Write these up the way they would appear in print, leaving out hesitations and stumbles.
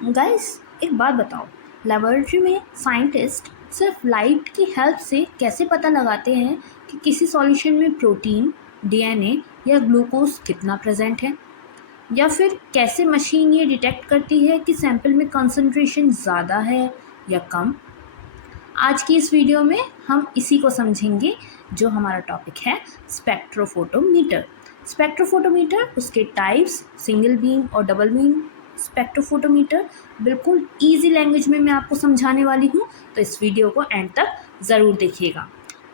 Guys, एक बात बताओ। लेबोरेटरी में साइंटिस्ट सिर्फ लाइट की हेल्प से कैसे पता लगाते हैं कि किसी सॉल्यूशन में प्रोटीन, डीएनए या ग्लूकोज कितना प्रेजेंट है? या फिर कैसे मशीन ये डिटेक्ट करती है कि सैंपल में कंसंट्रेशन ज़्यादा है या कम? आज की इस वीडियो में हम इसी को समझेंगे, जो हमारा टॉपिक है स्पेक्ट्रोफोटोमीटर। स्पेक्ट्रोफोटोमीटर, उसके टाइप्स, सिंगल बीम और डबल बीम स्पेक्ट्रोफोटोमीटर, बिल्कुल इजी लैंग्वेज में मैं आपको समझाने वाली हूँ, तो इस वीडियो को एंड तक ज़रूर देखिएगा।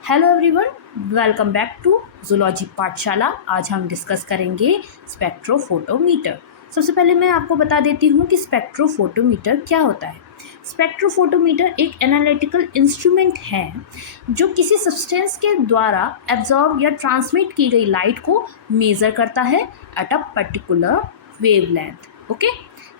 Hello everyone, welcome back to zoology Pathshala. आज हम डिस्कस करेंगे स्पेक्ट्रोफोटोमीटर। सबसे पहले मैं आपको बता देती हूँ कि स्पेक्ट्रोफोटोमीटर क्या होता है। स्पेक्ट्रोफोटोमीटर एक एनालिटिकल इंस्ट्रूमेंट है जो किसी सब्सटेंस के द्वारा एब्जॉर्ब या ट्रांसमिट की गई लाइट को मेज़र करता है at a particular wavelength. Okay,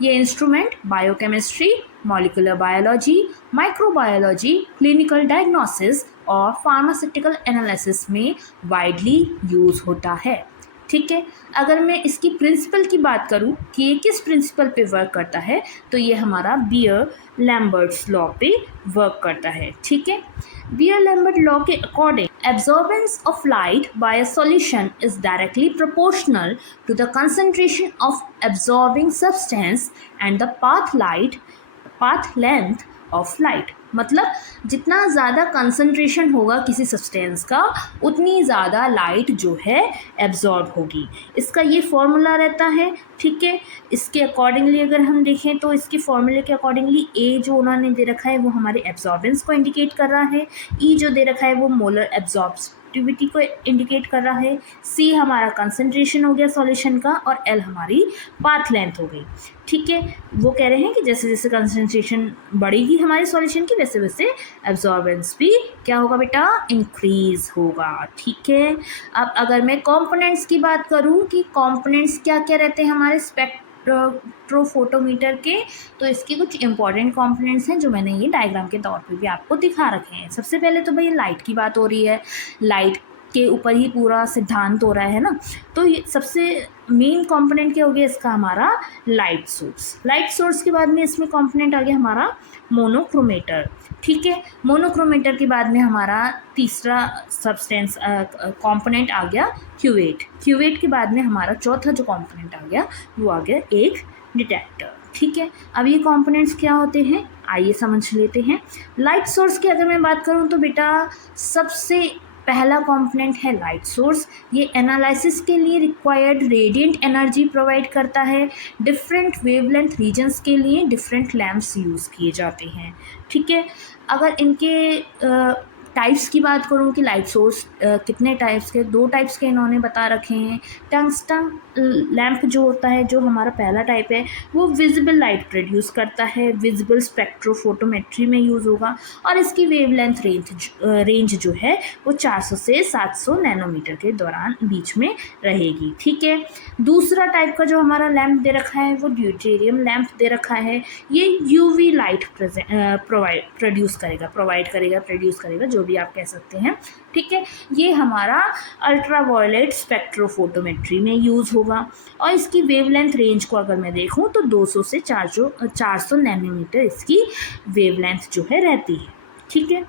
ये instrument biochemistry, molecular biology, microbiology, clinical diagnosis और फार्मास्यूटिकल एनालिसिस में वाइडली यूज़ होता है। ठीक है, अगर मैं इसकी प्रिंसिपल की बात करूं कि ये किस प्रिंसिपल पे वर्क करता है, तो ये हमारा बियर-लैम्बर्ट्स लॉ पे वर्क करता है। ठीक है, बियर-लैम्बर्ट लॉ के according absorbance of light by a solution is directly proportional to the concentration of absorbing substance and the path length of light। मतलब जितना ज़्यादा कंसंट्रेशन होगा किसी सब्सटेंस का, उतनी ज़्यादा लाइट जो है एब्जॉर्ब होगी। इसका ये फॉर्मूला रहता है। ठीक है, इसके अकॉर्डिंगली अगर हम देखें तो इसके फॉर्मूले के अकॉर्डिंगली ए जो उन्होंने दे रखा है वो हमारे एब्जॉर्बेंस को इंडिकेट कर रहा है, ई जो दे रखा है वो मोलर एब्जॉर्बिविटी को इंडिकेट कर रहा है, सी हमारा कंसंट्रेशन हो गया सॉल्यूशन का, और एल हमारी पाथ लेंथ हो गई। ठीक है, वो कह रहे हैं कि जैसे जैसे कंसंट्रेशन बढ़ेगी हमारे सॉल्यूशन की, वैसे वैसे एब्जॉर्बेंस भी क्या होगा बेटा, इंक्रीज होगा। ठीक है, अब अगर मैं कंपोनेंट्स की बात करूं कि कंपोनेंट्स क्या क्या रहते हैं हमारे स्पेक्ट्रोफोटोमीटर के, तो इसके कुछ इंपॉर्टेंट कंपोनेंट्स हैं जो मैंने ये डायग्राम के तौर पे भी आपको दिखा रखे हैं। सबसे पहले तो भाई लाइट की बात हो रही है, लाइट के ऊपर ही पूरा सिद्धांत हो रहा है ना, तो ये सबसे मेन कंपोनेंट क्या हो गया इसका, हमारा लाइट सोर्स। लाइट सोर्स के बाद में इसमें कंपोनेंट आ गया हमारा मोनोक्रोमेटर। ठीक है, मोनोक्रोमेटर के बाद में हमारा तीसरा सब्सटेंस कंपोनेंट आ गया क्यूवेट। क्यूवेट के बाद में हमारा चौथा जो कंपोनेंट आ गया वो आ गया एक डिटेक्टर। ठीक है, अब ये कंपोनेंट्स क्या होते हैं आइए समझ लेते हैं। लाइट सोर्स की अगर मैं बात करूँ तो बेटा सबसे पहला कंपोनेंट है लाइट सोर्स। ये एनालिसिस के लिए रिक्वायर्ड रेडिएंट एनर्जी प्रोवाइड करता है। डिफरेंट वेवलेंथ रीजन्स के लिए डिफरेंट लैम्प्स यूज़ किए जाते हैं। ठीक है, अगर इनके टाइप्स की बात करूँ कि लाइट सोर्स कितने टाइप्स के, दो टाइप्स के इन्होंने बता रखे हैं। टंगस्टन लैम्प जो होता है, जो हमारा पहला टाइप है, वो विजिबल लाइट प्रोड्यूस करता है, विजिबल स्पेक्ट्रोफोटोमेट्री में यूज़ होगा, और इसकी वेवलेंथ रेंज जो है वो 400 से 700 नैनोमीटर के दौरान बीच में रहेगी। ठीक है, दूसरा टाइप का जो हमारा लैम्प दे रखा है वो ड्यूटेरियम लैम्प दे रखा है। ये यूवी लाइट प्रोड्यूस करेगा, जो भी आप कह सकते हैं। ठीक है, ये हमारा अल्ट्रावायलेट स्पेक्ट्रोफोटोमेट्री में यूज़ होगा, और इसकी वेवलेंथ रेंज को अगर मैं देखूं तो 200 से 400 नैनोमीटर इसकी वेवलेंथ जो है रहती है। ठीक है,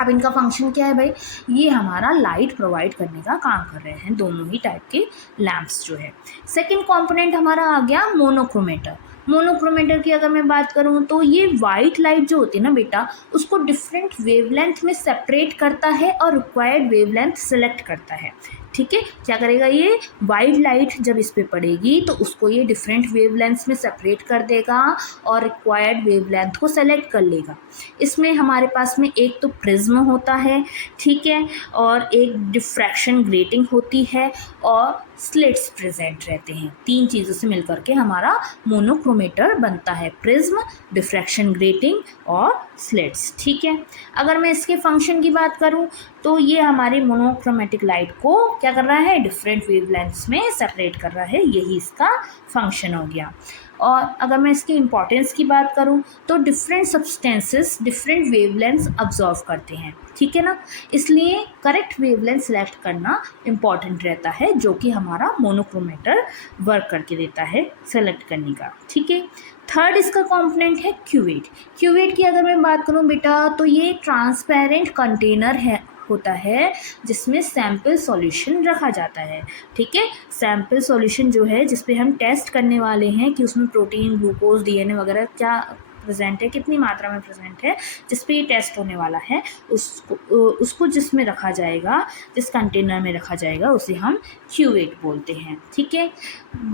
अब इनका फंक्शन क्या है भाई, ये हमारा लाइट प्रोवाइड करने का काम कर रहे हैं दोनों ही टाइप के लैंप्स जो है। सेकंड कंपोनेंट हमारा आ गया मोनोक्रोमेटर। मोनोक्रोमेटर की अगर मैं बात करूँ तो ये वाइट लाइट जो होती है ना बेटा, उसको डिफरेंट वेवलेंथ में सेपरेट करता है और रिक्वायर्ड वेवलेंथ सेलेक्ट करता है। ठीक है, क्या करेगा, ये वाइट लाइट जब इस पे पड़ेगी तो उसको ये डिफरेंट वेवलेंथ्स में सेपरेट कर देगा और रिक्वायर्ड वेवलेंथ को सेलेक्ट कर लेगा। इसमें हमारे पास में एक तो प्रिज्म होता है, ठीक है, और एक डिफ्रैक्शन ग्रेटिंग होती है, और स्लिट्स प्रेजेंट रहते हैं। तीन चीज़ों से मिलकर के हमारा मोनोक्रोमेटर बनता है, प्रिज्म, डिफ्रैक्शन ग्रेटिंग और स्लिट्स। ठीक है, अगर मैं इसके फंक्शन की बात करूं तो ये हमारी मोनोक्रोमेटिक लाइट को क्या कर रहा है, डिफरेंट वेवलेंथ्स में सेपरेट कर रहा है, यही इसका फंक्शन हो गया। और अगर मैं इसकी इम्पोर्टेंस की बात करूँ तो different substances different wavelengths observe करते हैं, ठीक है ना। इसलिए करेक्ट वेवलेंथ सेलेक्ट करना इम्पॉर्टेंट रहता है, जो कि हमारा मोनोक्रोमेटर वर्क करके देता है सेलेक्ट करने का, ठीक है। थर्ड इसका कंपोनेंट है क्यूवेट। क्यूवेट की अगर मैं बात करूं बेटा तो ये ट्रांसपेरेंट कंटेनर है होता है जिसमें सैम्पल सॉल्यूशन रखा जाता है, ठीक है। सैम्पल सॉल्यूशन जो है जिस पे हम टेस्ट करने वाले हैं कि उसमें प्रोटीन, ग्लूकोज, डीएनए वगैरह क्या प्रेजेंट है, कितनी मात्रा में प्रेजेंट है, जिस पे ये टेस्ट होने वाला है, उसको जिसमें रखा जाएगा, जिस कंटेनर में रखा जाएगा उसे हम क्यूवेट बोलते हैं, ठीक है।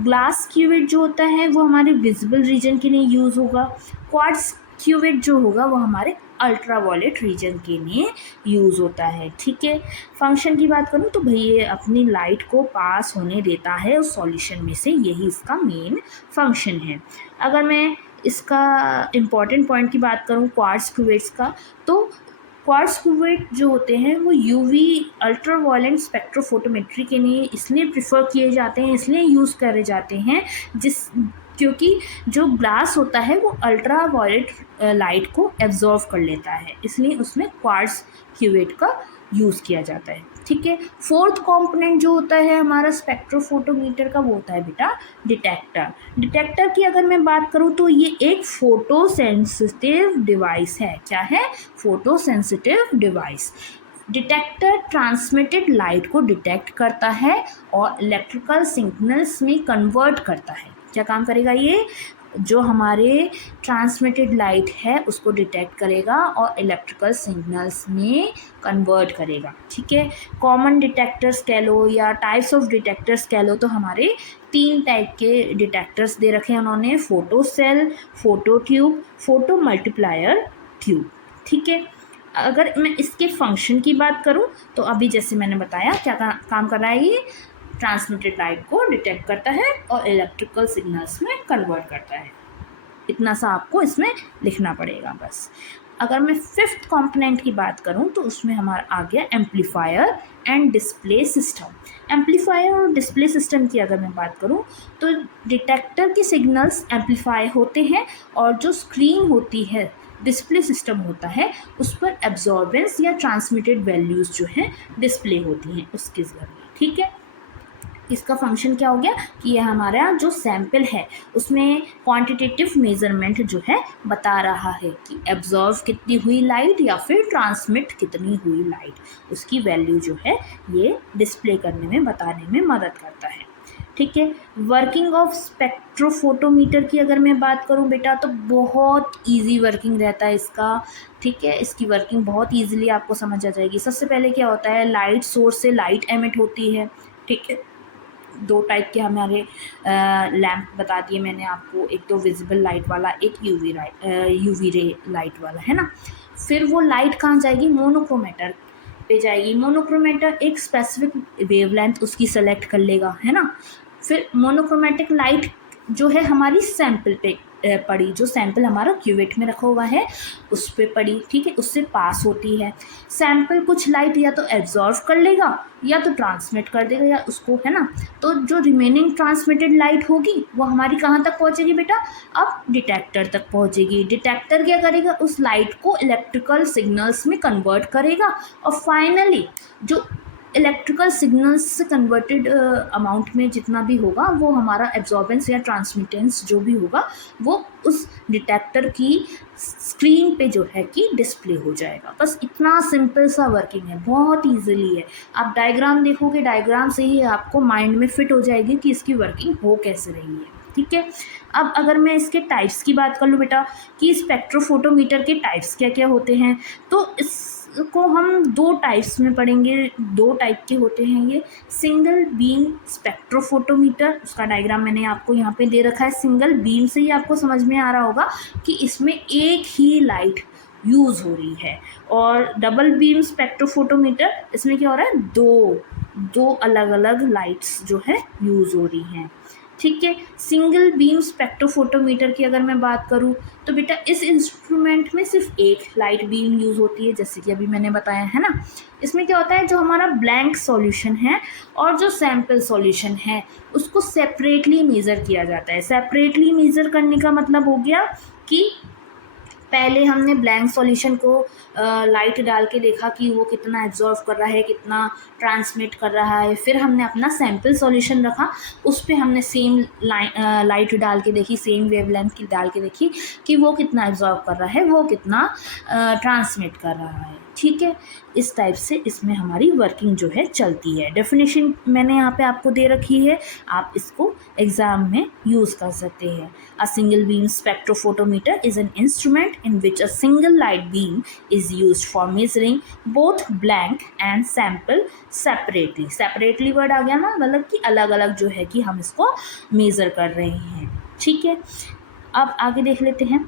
ग्लास क्यूवेट जो होता है वो हमारे विजिबल रीजन के लिए यूज़ होगा। क्वार्ट्ज क्यूवेट जो होगा वो हमारे अल्ट्रावायलेट रीजन के लिए यूज़ होता है, ठीक है। फंक्शन की बात करूँ तो भाई ये अपनी लाइट को पास होने देता है उस सॉल्यूशन में से, यही इसका मेन फंक्शन है। अगर मैं इसका इम्पॉर्टेंट पॉइंट की बात करूँ क्वार्ट्ज क्यूवेट्स का, तो क्वार्ट्ज क्यूवेट जो होते हैं वो यूवी अल्ट्रावायलेट स्पेक्ट्रोफोटोमेट्री के लिए इसलिए प्रिफर किए जाते हैं, इसलिए यूज़ करे जाते हैं क्योंकि जो ग्लास होता है वो अल्ट्रावायलेट लाइट को एब्जॉर्व कर लेता है, इसलिए उसमें क्वार्ट्ज क्यूवेट का यूज़ किया जाता है, ठीक है। फोर्थ कंपोनेंट जो होता है हमारा स्पेक्ट्रोफोटोमीटर का वो होता है बेटा डिटेक्टर। डिटेक्टर की अगर मैं बात करूँ तो ये एक फोटो सेंसिटिव डिवाइस है। क्या है? Photo sensitive device. Detector transmitted light को डिटेक्ट करता है और इलेक्ट्रिकल सिग्नल्स में कन्वर्ट करता है। क्या काम करेगा ये? जो हमारे ट्रांसमिटेड लाइट है उसको डिटेक्ट करेगा और इलेक्ट्रिकल सिग्नल्स में कन्वर्ट करेगा, ठीक है। कॉमन डिटेक्टर्स कह लो या टाइप्स ऑफ डिटेक्टर्स कह लो तो हमारे 3 टाइप के डिटेक्टर्स दे रखे हैं उन्होंने, photo cell, photo tube, photo multiplier tube, ठीक है। अगर मैं इसके फंक्शन की बात करूं तो अभी जैसे मैंने बताया क्या काम कर रहा है, ये ट्रांसमिटेड लाइट को डिटेक्ट करता है और इलेक्ट्रिकल सिग्नल्स में कन्वर्ट करता है। इतना सा आपको इसमें लिखना पड़ेगा बस। अगर मैं फिफ्थ कंपोनेंट की बात करूं तो उसमें हमारा आ गया amplifier and display system. Amplifier और डिस्प्ले सिस्टम की अगर मैं बात करूं तो डिटेक्टर के सिग्नल्स एम्पलीफाई होते हैं और जो स्क्रीन होती है, डिस्प्ले सिस्टम होता है, उस पर एब्जॉर्बेंस या ट्रांसमिटेड वैल्यूज़ जो हैं डिस्प्ले होती हैं उसके ज़रिए, ठीक है। इसका फंक्शन क्या हो गया कि यह हमारा जो सैंपल है उसमें क्वांटिटेटिव मेजरमेंट जो है बता रहा है कि एब्जॉर्व कितनी हुई लाइट या फिर ट्रांसमिट कितनी हुई लाइट, उसकी वैल्यू जो है ये डिस्प्ले करने में, बताने में मदद करता है, ठीक है। वर्किंग ऑफ स्पेक्ट्रोफोटोमीटर की अगर मैं बात करूं बेटा तो बहुत इजी वर्किंग रहता है इसका, ठीक है। इसकी वर्किंग बहुत इजीली आपको समझ आ जाएगी। सबसे पहले क्या होता है, लाइट सोर्स से लाइट एमिट होती है, ठीक है। 2 टाइप के हमारे लैंप बता दिए मैंने आपको, एक तो विजिबल लाइट वाला, एक यूवी रे लाइट वाला, है ना। फिर वो लाइट कहाँ जाएगी? मोनोक्रोमेटर पे जाएगी। मोनोक्रोमेटर एक स्पेसिफिक वेवलेंथ उसकी सेलेक्ट कर लेगा, है ना। फिर मोनोक्रोमेटिक लाइट जो है हमारी सैंपल पे पड़ी, जो सैंपल हमारा क्यूवेट में रखा हुआ है उस पे पड़ी, ठीक है, उससे पास होती है। सैंपल कुछ लाइट या तो एब्जॉर्व कर लेगा या तो ट्रांसमिट कर देगा या उसको, है ना। तो जो रिमेनिंग ट्रांसमिटेड लाइट होगी वो हमारी कहाँ तक पहुँचेगी बेटा? अब डिटेक्टर तक पहुँचेगी। डिटेक्टर क्या करेगा? उस लाइट को इलेक्ट्रिकल सिग्नल्स में कन्वर्ट करेगा और फाइनली जो इलेक्ट्रिकल सिग्नल्स से कन्वर्टेड अमाउंट में जितना भी होगा वो हमारा एब्जॉर्बेंस या ट्रांसमिटेंस जो भी होगा वो उस डिटेक्टर की स्क्रीन पे जो है कि डिस्प्ले हो जाएगा। बस इतना सिंपल सा वर्किंग है, बहुत ईजिली है। आप डायग्राम देखोगे, डायग्राम से ही आपको माइंड में फिट हो जाएगी कि इसकी वर्किंग हो कैसे रही है, ठीक है। अब अगर मैं इसके टाइप्स की बात कर लूँ बेटा कि स्पेक्ट्रोफोटोमीटर के टाइप्स क्या क्या होते हैं, तो इसको हम 2 टाइप्स में पढ़ेंगे। 2 टाइप के होते हैं ये। सिंगल बीम स्पेक्ट्रोफोटोमीटर, उसका डायग्राम मैंने आपको यहाँ पे दे रखा है। सिंगल बीम से ही आपको समझ में आ रहा होगा कि इसमें एक ही लाइट यूज़ हो रही है। और डबल बीम स्पेक्ट्रोफोटोमीटर, इसमें क्या हो रहा है, दो अलग अलग लाइट्स जो है यूज़ हो रही हैं। ठीक है। सिंगल बीम स्पेक्ट्रोफोटोमीटर की अगर मैं बात करूँ तो बेटा इस इंस्ट्रूमेंट में सिर्फ एक लाइट बीम यूज़ होती है, जैसे कि अभी मैंने बताया है ना। इसमें क्या होता है, जो हमारा ब्लैंक सॉल्यूशन है और जो सैम्पल सॉल्यूशन है उसको सेपरेटली मेज़र किया जाता है। सेपरेटली मेज़र करने का मतलब हो गया कि पहले हमने ब्लैंक सॉल्यूशन को लाइट डाल के देखा कि वो कितना एब्जॉर्व कर रहा है, कितना ट्रांसमिट कर रहा है। फिर हमने अपना सैम्पल सॉल्यूशन रखा, उस पे हमने सेम लाइट डाल के देखी, सेम वेवलेंथ की डाल के देखी कि वो कितना एब्जॉर्व कर रहा है, वो कितना ट्रांसमिट कर रहा है। ठीक है, इस टाइप से इसमें हमारी वर्किंग जो है चलती है। डेफिनेशन मैंने यहाँ पे आपको दे रखी है, आप इसको एग्जाम में यूज़ कर सकते हैं। A single beam spectrophotometer is an instrument in which a single light beam is used for measuring both blank and sample separately। separately word आ गया ना, मतलब कि अलग अलग जो है कि हम इसको मेज़र कर रहे हैं। ठीक है, अब आगे देख लेते हैं।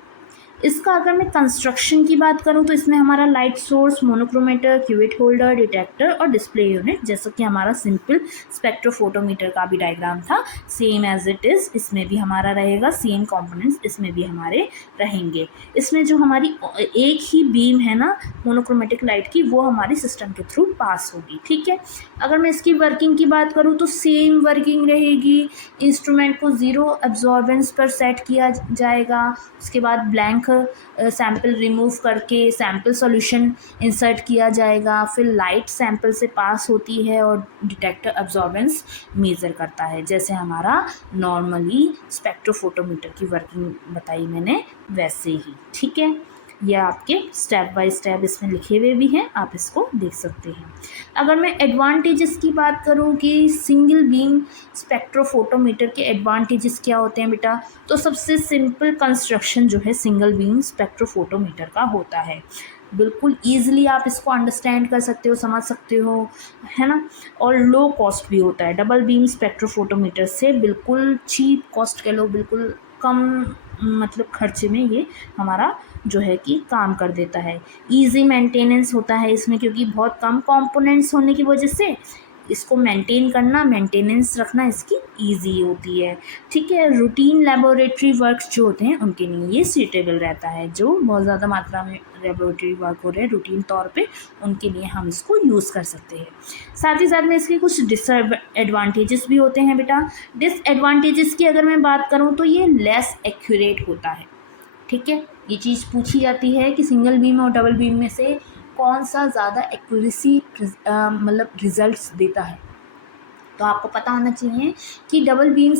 इसका अगर मैं कंस्ट्रक्शन की बात करूं तो इसमें हमारा light source, monochromator, cuvette holder, detector और डिस्प्ले यूनिट, जैसा कि हमारा सिंपल स्पेक्ट्रोफोटोमीटर का भी डायग्राम था, सेम एज इट इज़ इसमें भी हमारा रहेगा। सेम कंपोनेंट्स इसमें भी हमारे रहेंगे। इसमें जो हमारी एक ही बीम है ना मोनोक्रोमेटिक लाइट की, वो हमारी सिस्टम के थ्रू पास होगी। ठीक है, अगर मैं इसकी वर्किंग की बात करूँ तो सेम वर्किंग रहेगी। इंस्ट्रूमेंट को ज़ीरो एब्जॉर्बेंस पर सेट किया जाएगा। उसके बाद ब्लैंक सैंपल रिमूव करके सैंपल सॉल्यूशन इंसर्ट किया जाएगा। फिर लाइट सैंपल से पास होती है और डिटेक्टर एब्जॉर्बेंस मेज़र करता है, जैसे हमारा नॉर्मली स्पेक्ट्रोफोटोमीटर की वर्किंग बताई मैंने वैसे ही। ठीक है, यह आपके स्टेप बाय स्टेप इसमें लिखे हुए भी हैं, आप इसको देख सकते हैं। अगर मैं एडवांटेजेस की बात करूं कि सिंगल बीम स्पेक्ट्रोफोटोमीटर के एडवांटेजेस क्या होते हैं बेटा, तो सबसे सिंपल कंस्ट्रक्शन जो है सिंगल बीम स्पेक्ट्रोफोटोमीटर का होता है। बिल्कुल ईजिली आप इसको अंडरस्टैंड कर सकते हो, समझ सकते हो, है ना। और लो कॉस्ट भी होता है। डबल बीम स्पेक्ट्रोफोटोमीटर से बिल्कुल चीप कॉस्ट कह लो, बिल्कुल कम मतलब खर्चे में ये हमारा जो है कि काम कर देता है। ईजी मेंटेनेंस होता है इसमें, क्योंकि बहुत कम कंपोनेंट्स होने की वजह से इसको मेंटेन करना, मेंटेनेंस रखना इसकी ईजी होती है। ठीक है, रूटीन लेबोरेटरी वर्क्स जो होते हैं उनके लिए ये सूटेबल रहता है। जो बहुत ज़्यादा मात्रा में लेबोरेटरी वर्क हो रहे हैं रूटीन तौर पे, उनके लिए हम इसको यूज़ कर सकते हैं। साथ ही साथ में इसके कुछ डिसएडवांटेजेस भी होते हैं बेटा। डिसएडवांटेजेस की अगर मैं बात करूँ तो ये लेस एक्यूरेट होता है। ठीक है, ये चीज़ पूछी जाती है कि सिंगल बीम और डबल बीम में से कौन सा ज़्यादा एक्यूरेसी मतलब रिजल्ट्स देता है। तो आपको पता होना चाहिए कि डबल बीम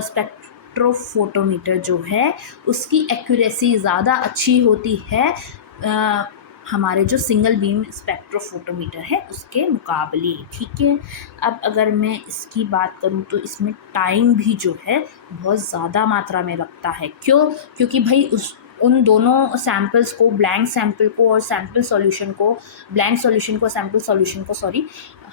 स्पेक्ट्रोफोटोमीटर जो है उसकी एक्यूरेसी ज़्यादा अच्छी होती है हमारे जो सिंगल बीम स्पेक्ट्रोफोटोमीटर है उसके मुकाबले। ठीक है, अब अगर मैं इसकी बात करूँ तो इसमें टाइम भी जो है बहुत ज़्यादा मात्रा में लगता है। क्यों? क्योंकि भाई उन दोनों सैम्पल्स को, ब्लैंक सैम्पल को और सैम्पल सॉल्यूशन को, ब्लैंक सॉल्यूशन को सैम्पल सॉल्यूशन को सॉरी,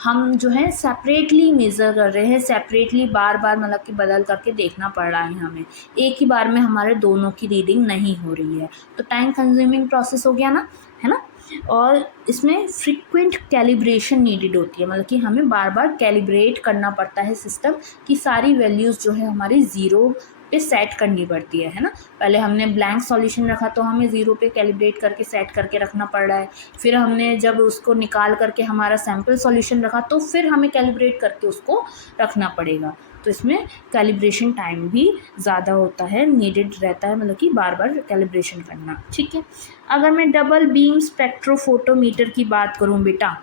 हम जो है सेपरेटली मेज़र कर रहे हैं। सेपरेटली बार बार मतलब कि बदल करके देखना पड़ रहा है हमें, एक ही बार में हमारे दोनों की रीडिंग नहीं हो रही है। तो टाइम कंज्यूमिंग प्रोसेस हो गया ना, है ना। और इसमें फ्रीक्वेंट कैलिब्रेशन नीडेड होती है, मतलब कि हमें बार बार कैलिब्रेट करना पड़ता है सिस्टम की सारी वैल्यूज़ जो है हमारी ज़ीरो पे सेट करनी पड़ती है ना। पहले हमने ब्लैंक सॉल्यूशन रखा तो हमें ज़ीरो पे कैलिब्रेट करके सेट करके रखना पड़ रहा है। फिर हमने जब उसको निकाल करके हमारा सैम्पल सॉल्यूशन रखा तो फिर हमें कैलिब्रेट करके उसको रखना पड़ेगा। तो इसमें कैलिब्रेशन टाइम भी ज़्यादा होता है, नीडेड रहता है, मतलब कि बार बार कैलिब्रेशन करना। ठीक है, अगर मैं डबल बीम स्पेक्ट्रोफोटोमीटर की बात करूं बेटा,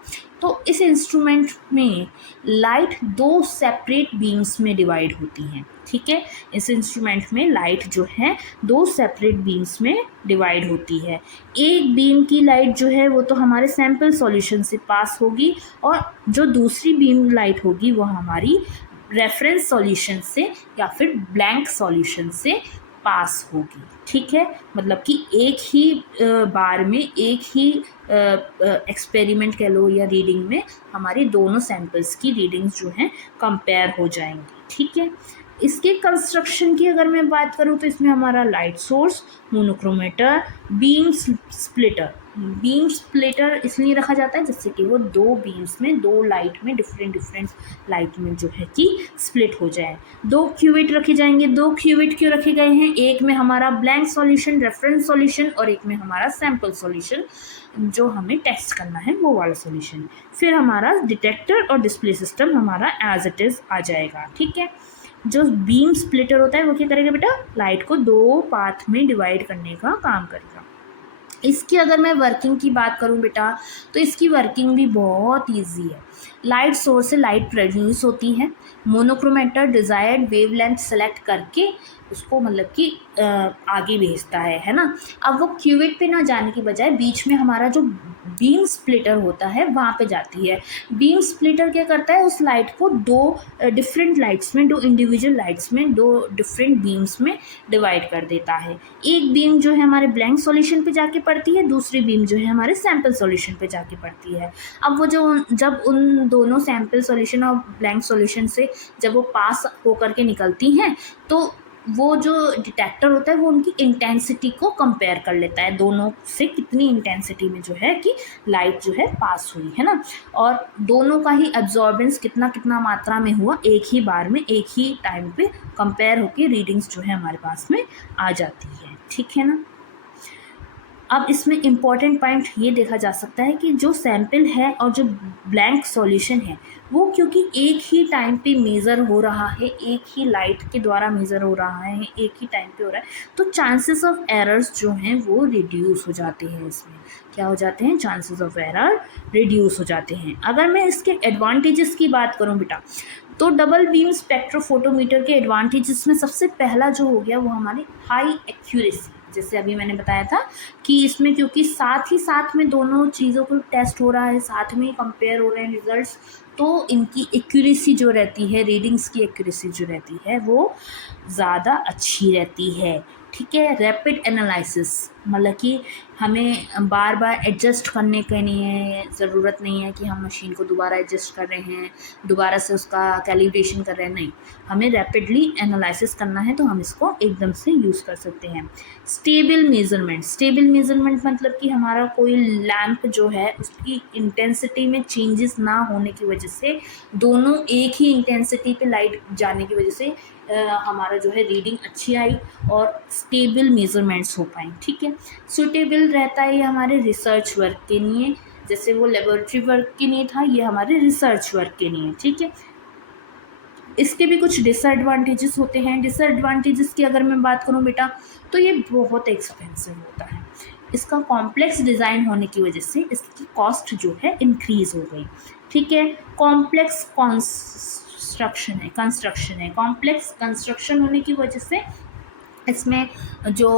तो इस इंस्ट्रूमेंट में लाइट दो सेपरेट बीम्स में डिवाइड होती हैं। ठीक है, इस इंस्ट्रूमेंट में लाइट जो है दो सेपरेट बीम्स में डिवाइड होती है। एक बीम की लाइट जो है वो तो हमारे सैम्पल सॉल्यूशन से पास होगी, और जो दूसरी बीम लाइट होगी वो हमारी रेफरेंस सॉल्यूशन से या फिर ब्लैंक सॉल्यूशन से पास होगी। ठीक है, मतलब कि एक ही बार में एक ही एक्सपेरिमेंट कह लो या रीडिंग में हमारी दोनों सैंपल्स की रीडिंग्स जो हैं कंपेयर हो जाएंगी। ठीक है, इसके कंस्ट्रक्शन की अगर मैं बात करूँ तो इसमें हमारा light source, monochromator, beam splitter, beam splitter इसलिए रखा जाता है जिससे कि वो दो बीम्स में, दो लाइट में, डिफरेंट डिफरेंट लाइट में जो है कि स्प्लिट हो जाए। दो क्यूबिट रखे जाएंगे। दो क्यूबिट क्यों रखे गए हैं? एक में हमारा ब्लैंक सॉल्यूशन, रेफरेंस सॉल्यूशन, और एक में हमारा सैम्पल सॉल्यूशन जो हमें टेस्ट करना है वो वाला सॉल्यूशन। फिर हमारा डिटेक्टर और डिस्प्ले सिस्टम हमारा एज इट इज़ आ जाएगा। ठीक है, जो बीम स्प्लिटर होता है वो क्या करेगा बेटा? लाइट को दो पाथ में डिवाइड करने का काम करेगा। इसकी अगर मैं वर्किंग की बात करूं बेटा, तो इसकी वर्किंग भी बहुत इजी है। लाइट सोर्स से लाइट प्रोड्यूस होती है। मोनोक्रोमेटर डिज़ायर्ड वेवलेंथ सेलेक्ट करके उसको मतलब कि आगे भेजता है ना। अब वो क्यूबिट पे ना जाने की बजाय बीच में हमारा जो बीम स्प्लिटर होता है वहाँ पे जाती है। बीम स्प्लिटर क्या करता है? उस लाइट को दो डिफरेंट लाइट्स में, दो इंडिविजुअल लाइट्स में, दो डिफरेंट बीम्स में डिवाइड कर देता है। एक बीम जो है हमारे ब्लैंक सॉल्यूशन पे जाके पड़ती है, दूसरी बीम जो है हमारे सैम्पल सॉल्यूशन पे जाके पड़ती है। अब वो जब उन दोनों सैम्पल सॉल्यूशन और ब्लैंक सॉल्यूशन से जब वो पास होकर के निकलती हैं, तो वो जो डिटेक्टर होता है वो उनकी इंटेंसिटी को कंपेयर कर लेता है, दोनों से कितनी इंटेंसिटी में जो है कि लाइट जो है पास हुई है ना, और दोनों का ही एब्जॉर्बेंस कितना कितना मात्रा में हुआ एक ही बार में, एक ही टाइम पे कंपेयर होके रीडिंग्स जो है हमारे पास में आ जाती है। ठीक है ना। अब इसमें इम्पॉर्टेंट पॉइंट ये देखा जा सकता है कि जो सैंपल है और जो ब्लैंक सॉल्यूशन है वो क्योंकि एक ही टाइम पे मेज़र हो रहा है, एक ही लाइट के द्वारा मेज़र हो रहा है, एक ही टाइम पे हो रहा है, तो चांसेस ऑफ एरर्स जो हैं वो रिड्यूस हो जाते हैं। इसमें क्या हो जाते हैं? चांसेस ऑफ एरर रिड्यूस हो जाते हैं। अगर मैं इसके एडवांटेजेस की बात करूँ बेटा, तो डबल बीम स्पेक्ट्रोफोटोमीटर के एडवांटेजेस में सबसे पहला जो हो गया वो हमारी हाई एक्यूरेसी। जैसे अभी मैंने बताया था कि इसमें क्योंकि साथ ही साथ में दोनों चीज़ों को टेस्ट हो रहा है, साथ में कंपेयर हो रहे हैं रिजल्ट्स, तो इनकी एक्यूरेसी जो रहती है, रीडिंग्स की एक्यूरेसी जो रहती है वो ज़्यादा अच्छी रहती है। ठीक है। रैपिड एनालिसिस मतलब कि हमें बार बार एडजस्ट करने के लिए ज़रूरत नहीं है कि हम मशीन को दोबारा एडजस्ट कर रहे हैं, दोबारा से उसका कैलिब्रेशन कर रहे हैं, नहीं, हमें रैपिडली एनालिसिस करना है तो हम इसको एकदम से यूज़ कर सकते हैं। स्टेबल मेज़रमेंट, स्टेबल मेज़रमेंट मतलब कि हमारा कोई लैंप जो है उसकी इंटेंसिटी में चेंजेस ना होने की वजह से, दोनों एक ही इंटेंसिटी पे लाइट जाने की वजह से हमारा जो है रीडिंग अच्छी आई और स्टेबल मेज़रमेंट्स हो पाए। ठीक है। सूटेबल रहता है ये हमारे रिसर्च वर्क के लिए, जैसे वो लेबोरेटरी वर्क के लिए था, ये हमारे रिसर्च वर्क के लिए। ठीक है। इसके भी कुछ डिसएडवांटेजेस होते हैं। डिसएडवांटेजेस की अगर मैं बात करूं बेटा, तो ये बहुत एक्सपेंसिव होता है। इसका कॉम्प्लेक्स डिज़ाइन होने की वजह से इसकी कॉस्ट जो है इंक्रीज़ हो गई। ठीक है। कॉम्प्लेक्स कंस्ट्रक्शन है। कॉम्प्लेक्स कंस्ट्रक्शन होने की वजह से इसमें जो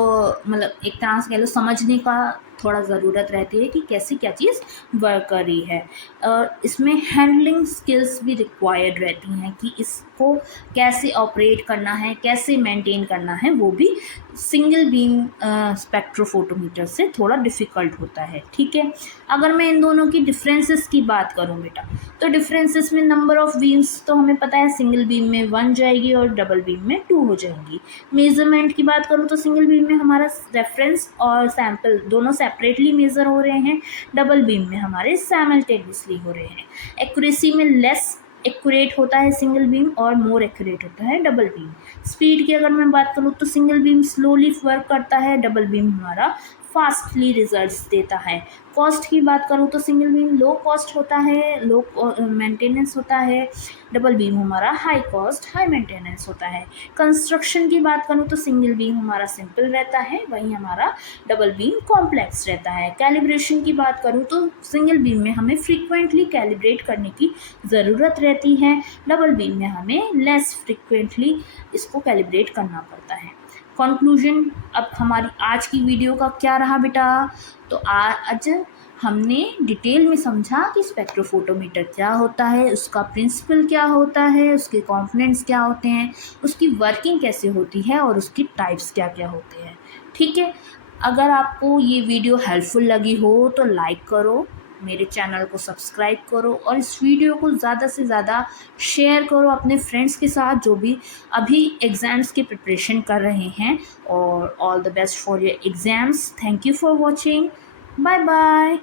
मतलब एक तरह से कह लो समझने का थोड़ा ज़रूरत रहती है कि कैसे क्या चीज़ वर्क कर रही है। और इसमें हैंडलिंग स्किल्स भी रिक्वायर्ड रहती हैं कि इसको कैसे ऑपरेट करना है, कैसे मेंटेन करना है, वो भी सिंगल बीम स्पेक्ट्रोफोटोमीटर से थोड़ा डिफ़िकल्ट होता है। ठीक है। अगर मैं इन दोनों की डिफरेंसेस की बात करूँ बेटा, तो डिफरेंसेस में नंबर ऑफ़ बीम्स तो हमें पता है, सिंगल बीम में 1 जाएगी और डबल बीम में 2 हो जाएंगी। मेज़रमेंट की बात करूँ तो सिंगल बीम में हमारा रेफरेंस और सैंपल दोनों सेपरेटली मेज़र हो रहे हैं, डबल बीम में हमारे साइमल्टेनियसली हो रहे हैं। एक्यूरेसी में लेस एक्यूरेट होता है सिंगल बीम और मोर एक्यूरेट होता है डबल बीम। स्पीड की अगर मैं बात करूँ तो सिंगल बीम स्लोली वर्क करता है, डबल बीम हमारा फास्टली रिजल्ट्स देता है। कॉस्ट की बात करूँ तो सिंगल बीम लो कॉस्ट होता है, लो मेंटेनेंस होता है, डबल बीम हमारा हाई कॉस्ट हाई मेंटेनेंस होता है। कंस्ट्रक्शन की बात करूँ तो सिंगल बीम हमारा सिंपल रहता है, वहीं हमारा डबल बीम कॉम्प्लेक्स रहता है। कैलिब्रेशन की बात करूँ तो सिंगल बीम में हमें फ्रीक्वेंटली कैलिब्रेट करने की ज़रूरत रहती है, डबल बीम में हमें लेस फ्रीक्वेंटली इसको कैलिब्रेट करना पड़ता है। कंक्लूजन अब हमारी आज की वीडियो का क्या रहा बेटा, तो आज हमने डिटेल में समझा कि स्पेक्ट्रोफोटोमीटर क्या होता है, उसका प्रिंसिपल क्या होता है, उसके कंपोनेंट्स क्या होते हैं, उसकी वर्किंग कैसे होती है और उसकी टाइप्स क्या क्या होते हैं। ठीक है। अगर आपको ये वीडियो हेल्पफुल लगी हो तो लाइक करो, मेरे चैनल को सब्सक्राइब करो और इस वीडियो को ज़्यादा से ज़्यादा शेयर करो अपने फ्रेंड्स के साथ जो भी अभी एग्ज़ाम्स की प्रिपरेशन कर रहे हैं। और all the best for your exams. Thank you for watching. Bye bye.